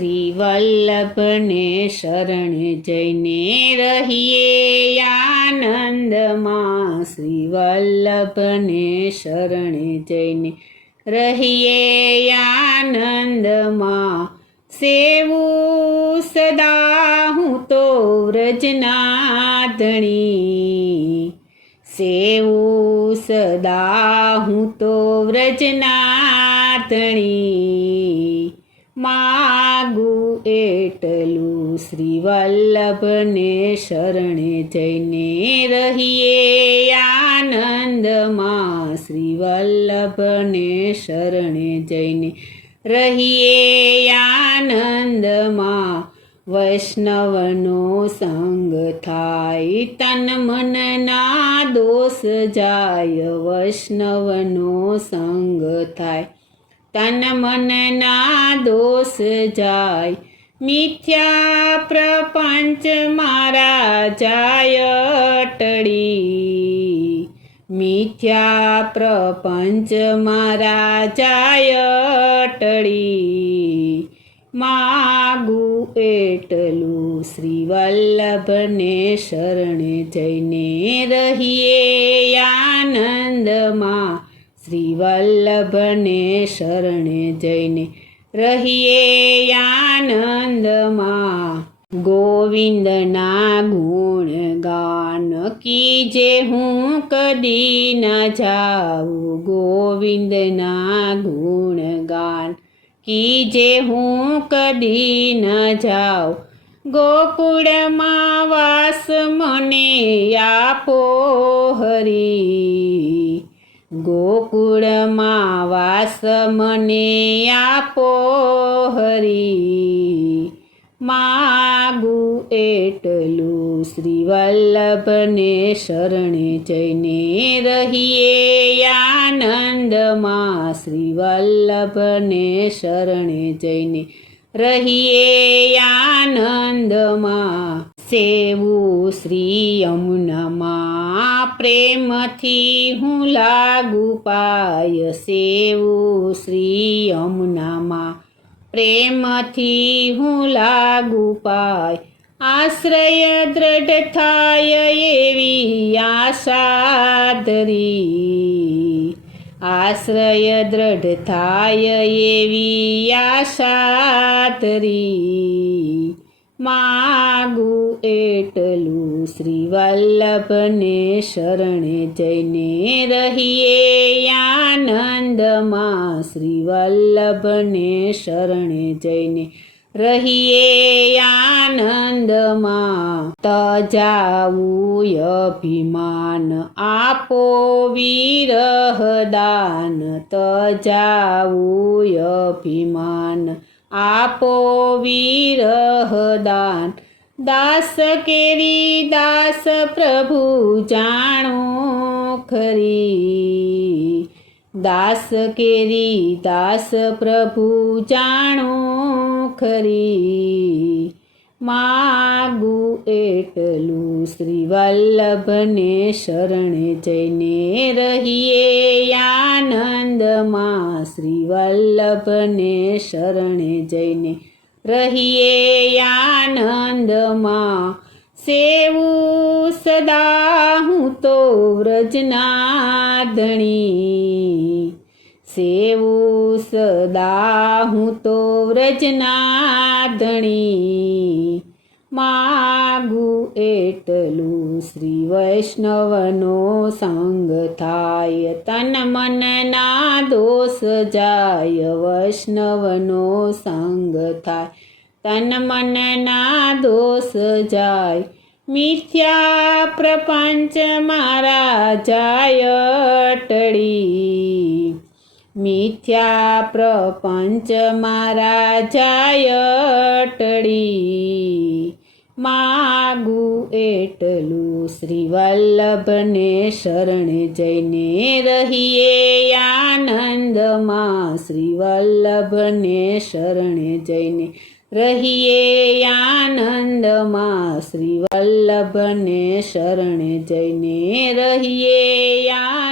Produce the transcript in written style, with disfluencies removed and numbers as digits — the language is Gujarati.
શ્રી વલ્લભને શરણે જઈને રહીએ આનંદમાં, શ્રી વલ્લભને શરણે જઈને રહીએ આનંદમાં. સેવું સદા હું તો વ્રજનાધણી, સેવું સદા હું તો વ્રજનાધણી. માગું એટલું શ્રી વલ્લભને શરણે જઈને રહીએ આનંદમાં, શ્રી વલ્લભને શરણે જઈને રહીએ આનંદમાં. વૈષ્ણવનો સંગ થાય તન મનના દોષ જાય, વૈષ્ણવનો સંગ થાય તન મનના દોષ જાય. મિથ્યા પ્રપંચ મારા જાય ટળી, મિથ્યા પ્રપંચ મારા જાય ટળી. માગું એટલું શ્રી વલ્લભને શરણે જઈને રહીએ આનંદમાં, શ્રી વલ્લભને શરણે જઈને રહીએ આનંદમાં. ગોવિંદના ગુણ ગાન કીજે હું કદી ન જાઉં, ગોવિંદના ગુણ ગાન કીજે હું કદી ન જાઉં. ગોકુળમાં વાસ મને આપો હરી, ગોકુળમાં વાસ મને આપો હરી. માગું એટલું શ્રી વલ્લભને શરણે જઈને રહીએ આનંદમાં, શ્રી વલ્લભને શરણે જઈને રહીએ આનંદમાં. સેવું શ્રી યમુનામાં પ્રેમથી હું લાગુ પાય, સેવું શ્રી યમુનામાં પ્રેમથી હું લાગુ પાય. આશ્રય દ્રઢ થાય એવી આશા ધરી, આશ્રય દ્રઢ થાય એવી આશા ધરી. માગું એટલું શ્રી વલ્લભને શરણે જઈને રહીએ આનંદમાં, શ્રી વલ્લભને શરણે જઈને રહીએ આનંદમાં. તજાવું અભિમાન આપો વિરહદાન, તજાવું અભિમાન આપો વિરહદાન. દાસ કેરી દાસ પ્રભુ જાણો ખરી, દાસ કેરી દાસ પ્રભુ જાણો ખરી. માગું એટલું શ્રી વલ્લભને શરણે જઈને રહીએ આનંદમાં, શ્રી વલ્લભને શરણે જઈને રહીએ આનંદમાં. સેવું સદા હું તો વ્રજનાધણી, સેવું સદા હું તો વ્રજનાધણી. માગું એટલું શ્રી વૈષ્ણવનો સંગ થાય તન મનના દોષ જાય, વૈષ્ણવનો સંગ થાય તન મનના દોષ જાય. મિથ્યા પ્રપંચ મારા જાય ટળી, મિથ્યા પ્રપંચ મારા જાય ટળી. માગું એટલું શ્રી વલ્લભને શરણે જઈને રહીએ આનંદમાં, શ્રી વલ્લભને શરણે જઈને રહીએ આનંદમાં, શ્રી વલ્લભને શરણે જઈને રહીએ આનંદમાં.